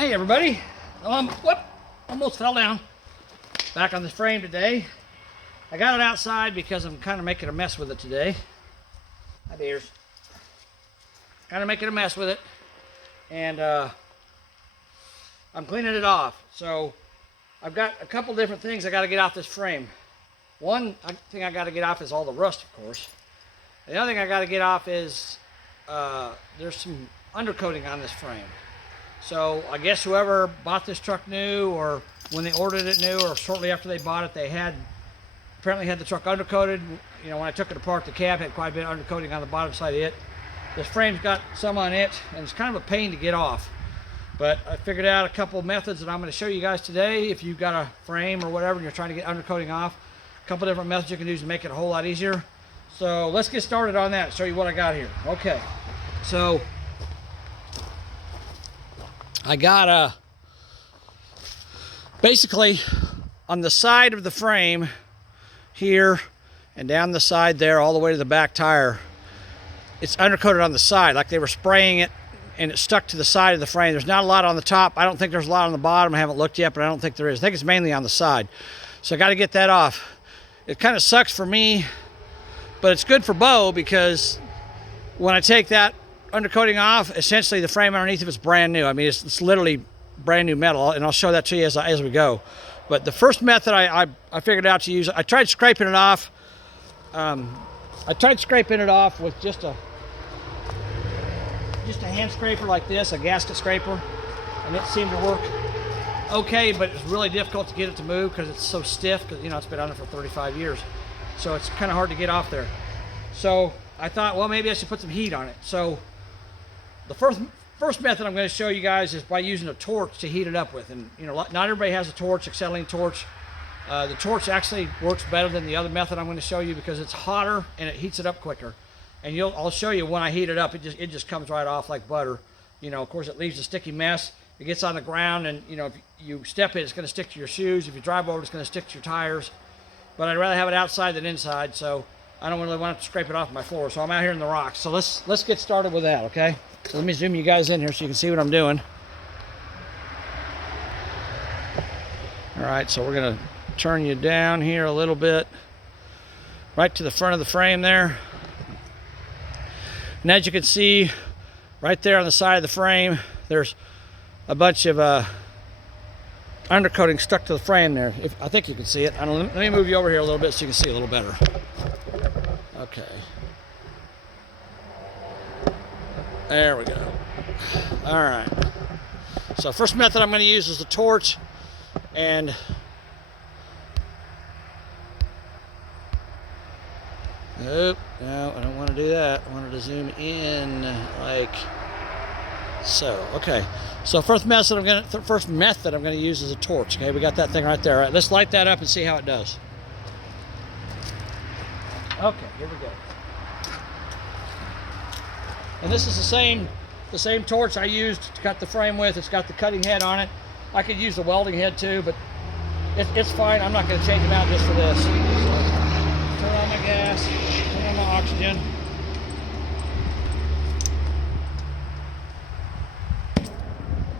Hey everybody, whoop, almost fell down. Back on the frame today. I got it outside because I'm kind of making a mess with it today. Hi dears. Kind of making a mess with it. And I'm cleaning it off. So I've got a couple different things I got to get off this frame. One thing I got to get off is all the rust, of course. The other thing I got to get off is there's some undercoating on this frame. So I guess whoever bought this truck new, or when they ordered it new, or shortly after they bought it, they apparently had the truck undercoated. You know, when I took it apart, the cab had quite a bit of undercoating on the bottom side of it. This frame's got some on it, and it's kind of a pain to get off. But I figured out a couple methods that I'm going to show you guys today. If you've got a frame or whatever and you're trying to get undercoating off, a couple different methods you can use to make it a whole lot easier. So let's get started on that, show you what I got here. Okay, so I got basically on the side of the frame here and down the side there all the way to the back tire, it's undercoated on the side like they were spraying it, and it stuck to the side of the frame. There's not a lot on the top. I don't think there's a lot on the bottom. I haven't looked yet, but I don't think there is. I think it's mainly on the side. So I got to get that off. It kind of sucks for me, but it's good for Bo, because when I take that undercoating off, essentially the frame underneath of it's brand new. I mean, it's literally brand new metal, and I'll show that to you as we go. But the first method I figured out to use, I tried scraping it off. I tried scraping it off with just a hand scraper like this, a gasket scraper, and it seemed to work okay, but it's really difficult to get it to move because it's so stiff, because, you know, it's been on it for 35 years. So it's kind of hard to get off there. So I thought, well, maybe I should put some heat on it. So the first method I'm going to show you guys is by using a torch to heat it up with. And, you know, not everybody has a torch, acetylene torch. The torch actually works better than the other method I'm going to show you because it's hotter and it heats it up quicker. And I'll show you when I heat it up, it just comes right off like butter. You know, of course, it leaves a sticky mess. It gets on the ground, and, you know, if you step it, it's going to stick to your shoes. If you drive over it, it's going to stick to your tires. But I'd rather have it outside than inside, so I don't really want to scrape it off my floor. So I'm out here in the rocks. So let's get started with that, okay? So let me zoom you guys in here so you can see what I'm doing. All right, so we're going to turn you down here a little bit, right to the front of the frame there. And as you can see, right there on the side of the frame, there's a bunch of undercoating stuck to the frame there. I think you can see it. Let me move you over here a little bit so you can see a little better. Okay. There we go. All right. So first method I'm going to use is the torch, and oh, no, I don't want to do that. I wanted to zoom in like so. Okay. So first method I'm going to use is a torch. Okay, we got that thing right there. All right, let's light that up and see how it does. Okay, here we go. And this is the same torch I used to cut the frame with. It's got the cutting head on it. I could use the welding head too, but it's fine. I'm not going to change it out just for this. So, turn on my gas, turn on my oxygen.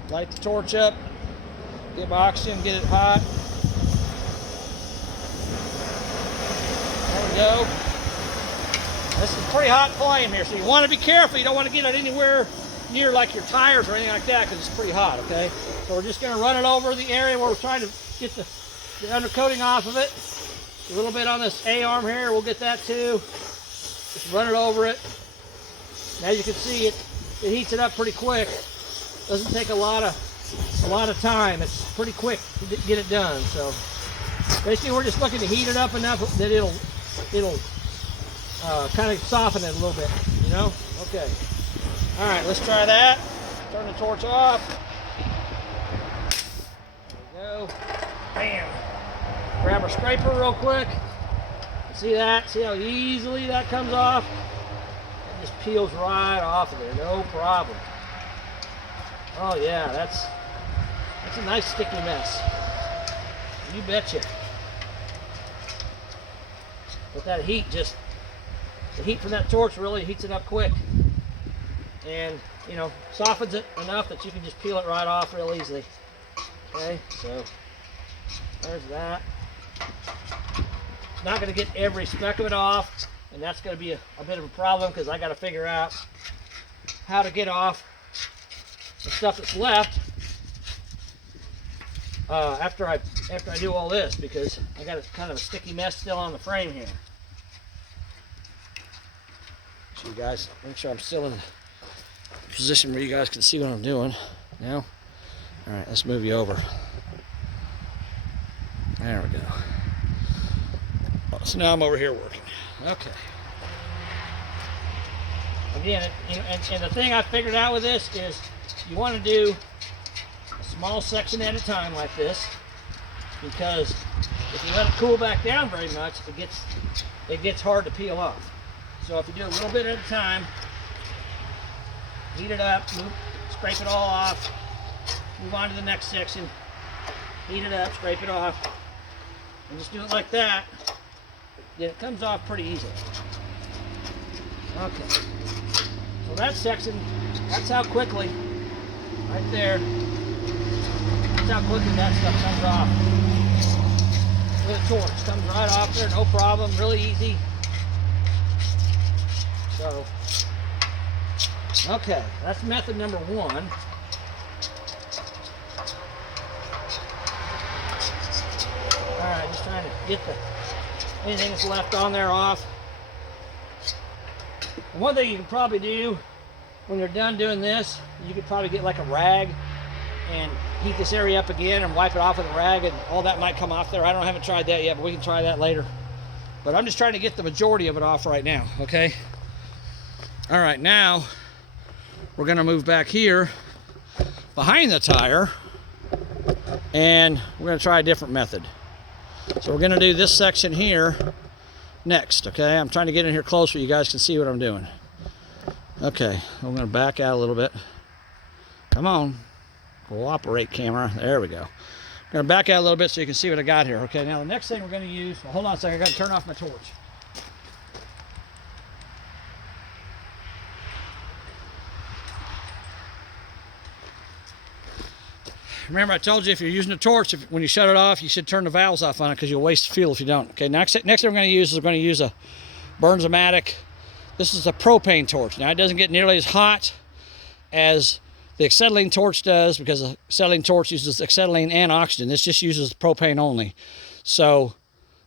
Light the torch up, get my oxygen, get it hot. There we go. This is a pretty hot flame here, so you want to be careful. You don't want to get it anywhere near like your tires or anything like that, because it's pretty hot, okay? So we're just going to run it over the area where we're trying to get the undercoating off of it. A little bit on this A-arm here, we'll get that too. Just run it over it. And as you can see, it heats it up pretty quick. Doesn't take a lot of time. It's pretty quick to get it done. So basically, we're just looking to heat it up enough that it'll kind of soften it a little bit. You know? Okay. All right, let's try that. Turn the torch off. There we go. Bam. Grab our scraper real quick. See that? See how easily that comes off? It just peels right off of there. No problem. Oh yeah, that's a nice sticky mess. You betcha. But that heat the heat from that torch really heats it up quick. and you know, softens it enough that you can just peel it right off real easily. Okay, so there's that. It's not going to get every speck of it off, and that's going to be a bit of a problem because I got to figure out how to get off the stuff that's left after I do all this, because I got kind of a sticky mess still on the frame here. So you guys, make sure I'm still in a position where you guys can see what I'm doing now. All right, let's move you over. There we go. So now I'm over here working. Okay. Again, and the thing I figured out with this is you want to do a small section at a time like this, because if you let it cool back down very much, it gets hard to peel off. So if you do a little bit at a time, heat it up, scrape it all off, move on to the next section, heat it up, scrape it off, and just do it like that, then it comes off pretty easily. Okay, so that section, that's how quickly, right there, that's how quickly that stuff comes off. With a torch, comes right off there, no problem, really easy. So, okay, that's method number one. Alright, just trying to get anything that's left on there off. And one thing you can probably do when you're done doing this, you could probably get like a rag and heat this area up again and wipe it off with a rag, and all that might come off there. I haven't tried that yet, but we can try that later. But I'm just trying to get the majority of it off right now, okay? All right, now we're gonna move back here behind the tire, and we're gonna try a different method. So we're gonna do this section here next, okay? I'm trying to get in here close so you guys can see what I'm doing. Okay, I'm gonna back out a little bit. Come on, cooperate, camera. There we go. I'm gonna back out a little bit so you can see what I got here. Okay, now the next thing we're gonna use, well, hold on a second, I gotta turn off my torch. Remember, I told you if you're using a torch, when you shut it off, you should turn the valves off on it because you'll waste fuel if you don't. Okay, next thing we're going to use is we're going to use a Burns-O-Matic. This is a propane torch. Now, it doesn't get nearly as hot as the acetylene torch does, because the acetylene torch uses acetylene and oxygen. This just uses propane only. So,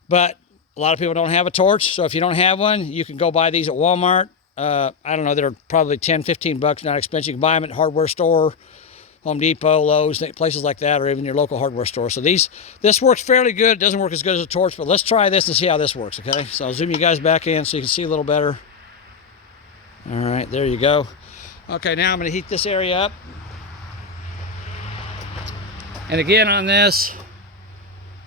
but a lot of people don't have a torch, so if you don't have one, you can go buy these at Walmart. I don't know, they're probably 10, 15 bucks, not expensive. You can buy them at the hardware store, Home Depot, Lowe's, places like that, or even your local hardware store. So this works fairly good. It doesn't work as good as a torch, but let's try this and see how this works, okay? So I'll zoom you guys back in so you can see a little better. All right, there you go. Okay, now I'm gonna heat this area up. And again on this,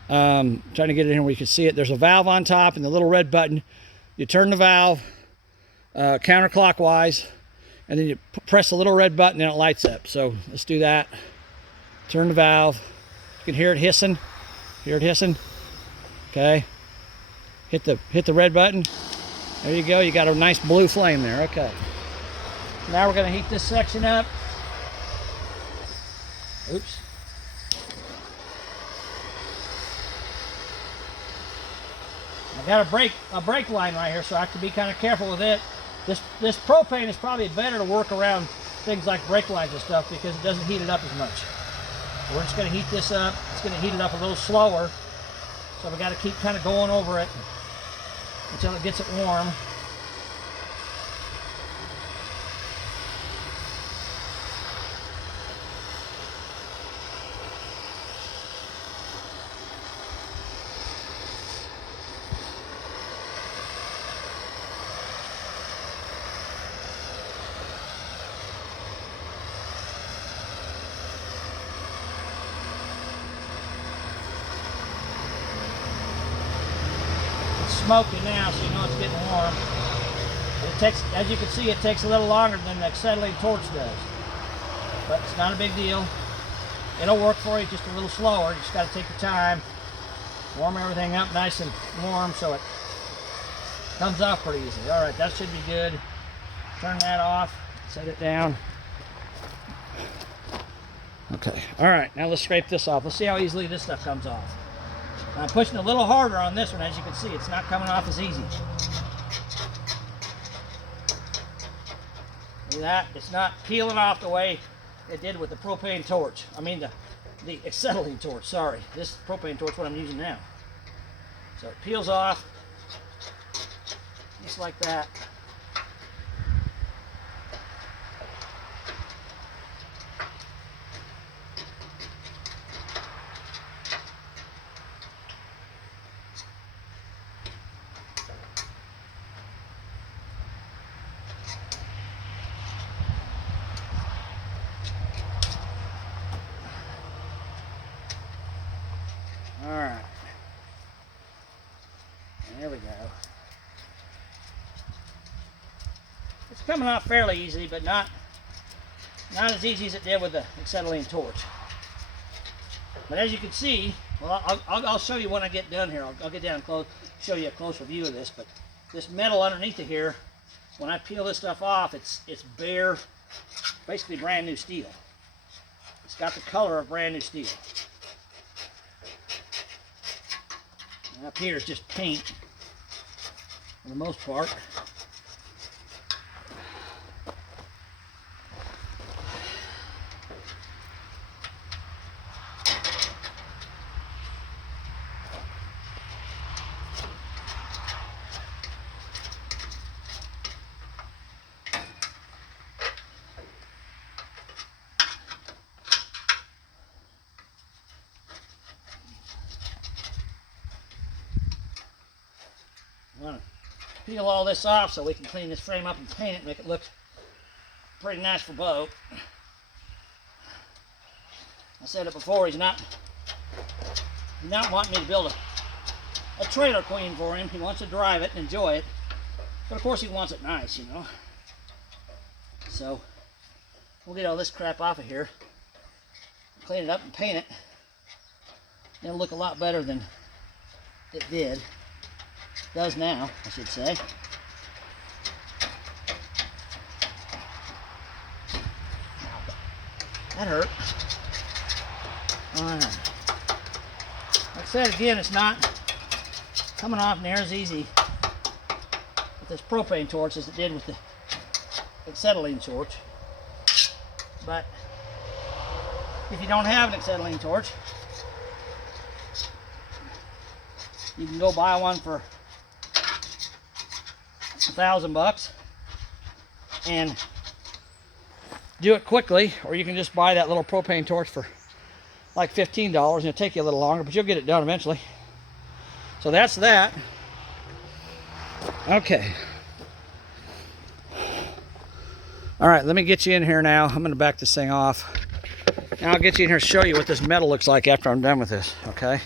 trying to get it in here where you can see it, there's a valve on top and the little red button. You turn the valve counterclockwise, and then you press the little red button and it lights up. So let's do that. Turn the valve. You can hear it hissing. Hear it hissing? Okay. Hit the red button. There you go. You got a nice blue flame there. Okay. Now we're going to heat this section up. Oops. I got a brake line right here, so I have to be kind of careful with it. This propane is probably better to work around things like brake lines and stuff because it doesn't heat it up as much. We're just going to heat this up. It's going to heat it up a little slower, so we got to keep kind of going over it until it gets it warm. Smoky now, so you know it's getting warm. It takes, as you can see, it takes a little longer than the acetylene torch does, but it's not a big deal. It'll work for you, just a little slower. You just got to take your time, warm everything up nice and warm so it comes off pretty easy. All right, that should be good. Turn that off. Set it down. Okay, all right, now let's scrape this off. Let's see how easily this stuff comes off. I'm pushing a little harder on this one. As you can see, it's not coming off as easy. See that? It's not peeling off the way it did with the propane torch. I mean the acetylene torch, sorry. This propane torch, what I'm using now. So it peels off just like that. All right, there we go. It's coming off fairly easily, but not as easy as it did with the acetylene torch. But as you can see, well, I'll show you when I get done here. I'll get down close, show you a closer view of this. But this metal underneath it here, when I peel this stuff off, it's bare, basically brand new steel. It's got the color of brand new steel. And up here is just paint for the most part. I'm going to peel all this off so we can clean this frame up and paint it, make it look pretty nice for Bo. I said it before, he's not wanting me to build a trailer queen for him. He wants to drive it and enjoy it, but of course he wants it nice, you know. So we'll get all this crap off of here, clean it up and paint it. It'll look a lot better than it did. Does now, I should say. That hurt. Like I said again, it's not coming off near as easy with this propane torch as it did with the acetylene torch. But if you don't have an acetylene torch, you can go buy one for $1,000 and do it quickly, or you can just buy that little propane torch for like $15 and it'll take you a little longer, but you'll get it done eventually. So that's that. Okay. All right, let me get you in here now. I'm going to back this thing off. And I'll get you in here to show you what this metal looks like after I'm done with this, okay?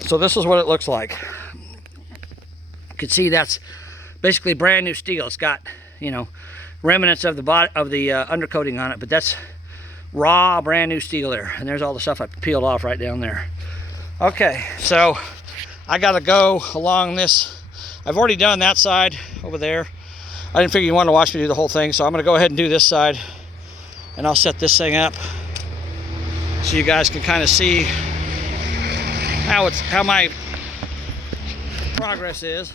So this is what it looks like. You can see that's basically brand new steel. It's got, you know, remnants of the undercoating on it, but that's raw brand new steel there. And there's all the stuff I peeled off right down there. Okay, so I gotta go along this. I've already done that side over there. I didn't figure you wanted to watch me do the whole thing, so I'm gonna go ahead and do this side, and I'll set this thing up so you guys can kind of see how my progress is.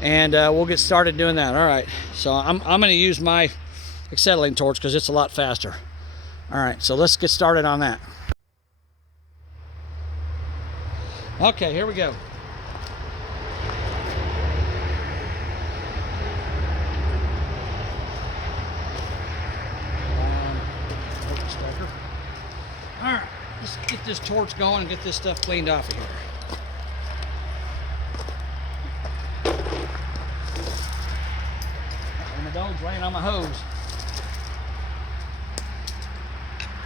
And we'll get started doing that. All right, so I'm going to use my acetylene torch because it's a lot faster. All right, so let's get started on that. Okay, here we go. All right, let's get this torch going and get this stuff cleaned off of here. Dog's laying on my hose.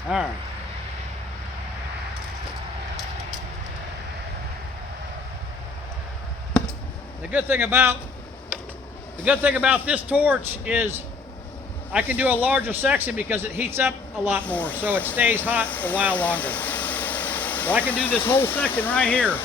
All right. The good thing about this torch is I can do a larger section because it heats up a lot more, so it stays hot a while longer. So I can do this whole section right here.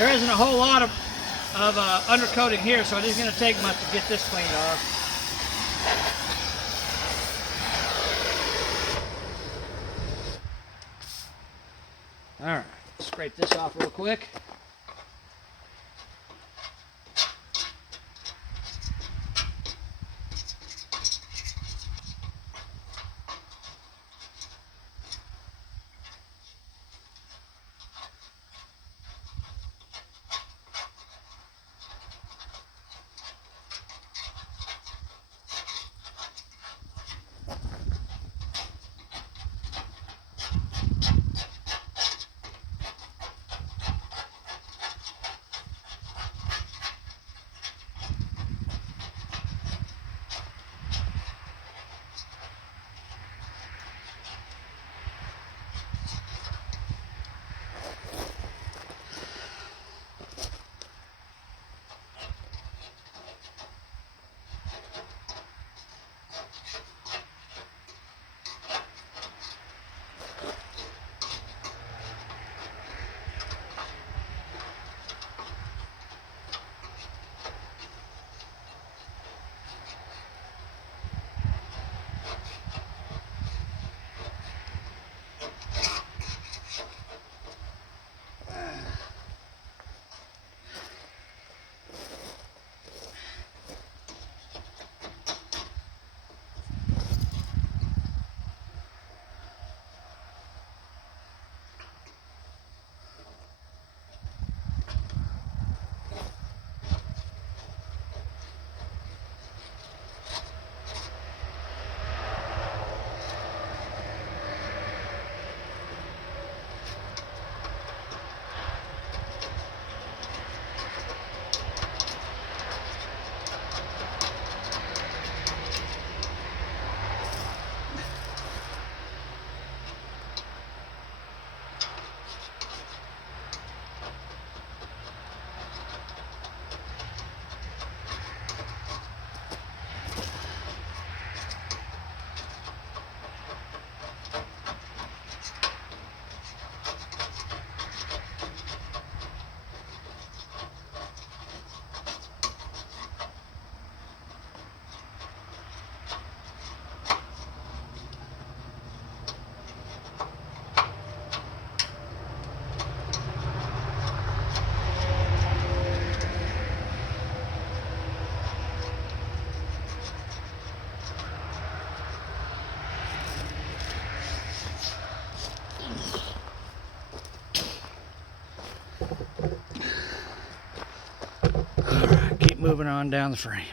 There isn't a whole lot of undercoating here, so it isn't going to take much to get this cleaned off. All right, scrape this off real quick. Keep moving on down the frame.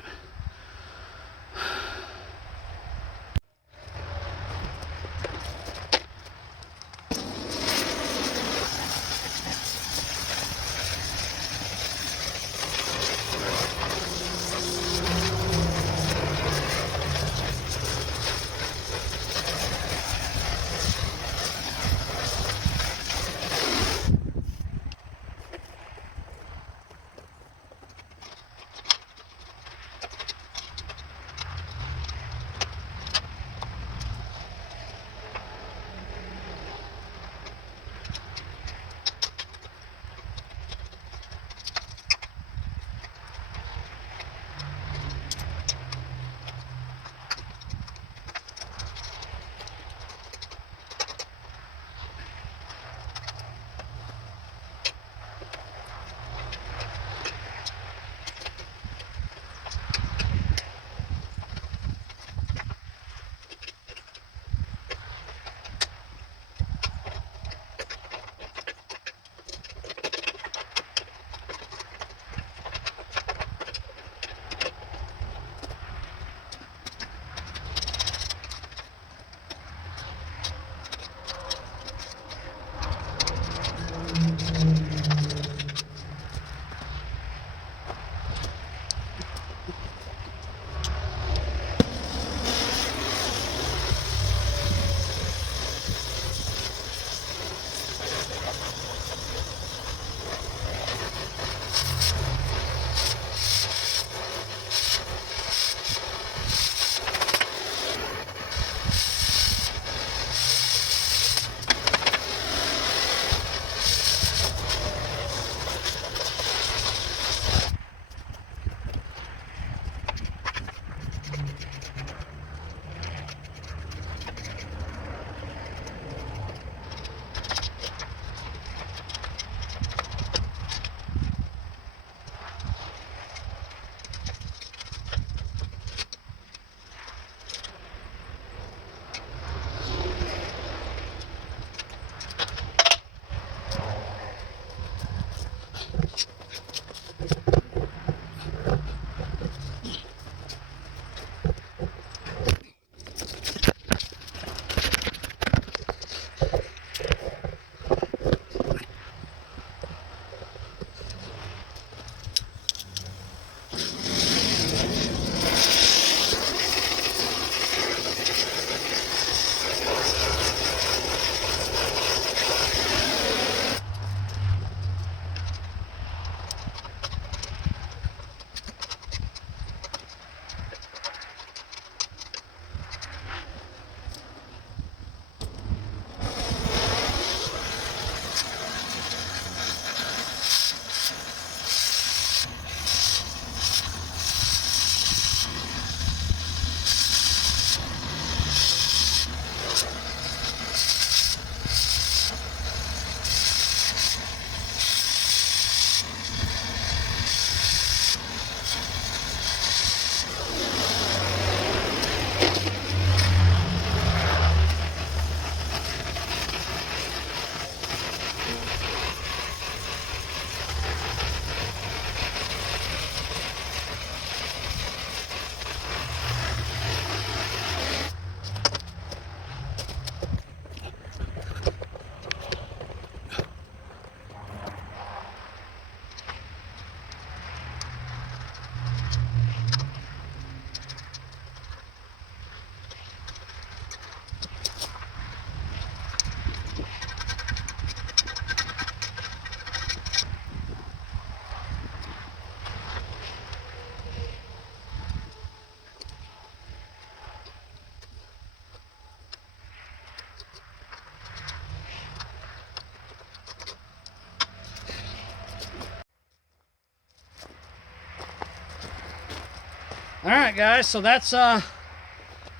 All right, guys, so that's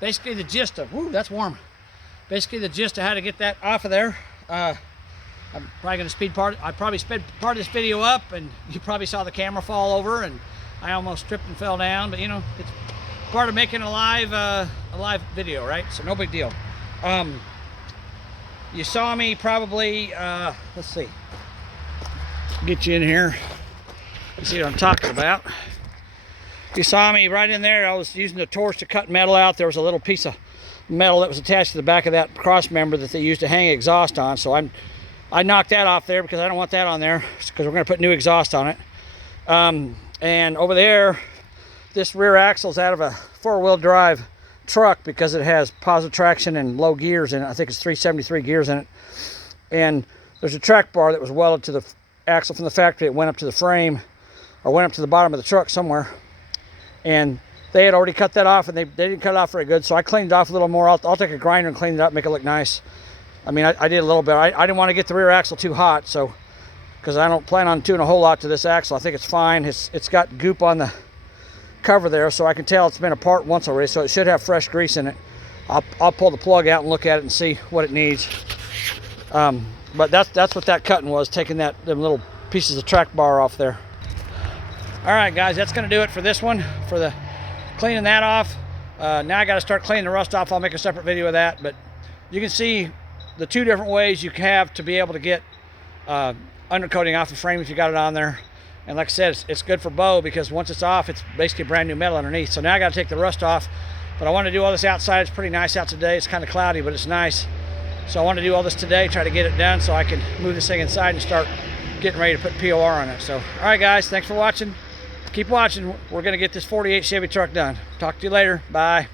basically the gist of, whoo, that's warm. Basically the gist of how to get that off of there. I'm probably going to I probably sped part of this video up, and you probably saw the camera fall over, and I almost tripped and fell down, but you know, it's part of making a live video, right? So no big deal. You saw me probably, let's see, get you in here, you see what I'm talking about. You saw me right in there. I was using the torch to cut metal out. There was a little piece of metal that was attached to the back of that cross member that they used to hang exhaust on, so I knocked that off there because I don't want that on there, because we're going to put new exhaust on it. And over there, this rear axle is out of a four-wheel drive truck because it has positive traction and low gears in it. I think it's 373 gears in it. And there's a track bar that was welded to the axle from the factory. It went up to the frame, or went up to the bottom of the truck somewhere. And they had already cut that off, and they didn't cut it off very good, so I cleaned it off a little more. I'll take a grinder and clean it up, make it look nice. I mean, I did a little bit. I didn't want to get the rear axle too hot, so, because I don't plan on doing a whole lot to this axle. I think it's fine. It's got goop on the cover there, so I can tell it's been apart once already, so it should have fresh grease in it. I'll pull the plug out and look at it and see what it needs. But that's what that cutting was, taking them little pieces of track bar off there. All right, guys, that's going to do it for this one, for the cleaning that off. Now I got to start cleaning the rust off. I'll make a separate video of that, but you can see the two different ways you have to be able to get undercoating off the frame if you got it on there. And like I said, it's good for bow, because once it's off, it's basically brand new metal underneath. So now I got to take the rust off, but I want to do all this outside. It's pretty nice out today. It's kind of cloudy, but it's nice. So I want to do all this today, try to get it done so I can move this thing inside and start getting ready to put POR on it. So, all right, guys, thanks for watching. Keep watching. We're going to get this 48 Chevy truck done. Talk to you later. Bye.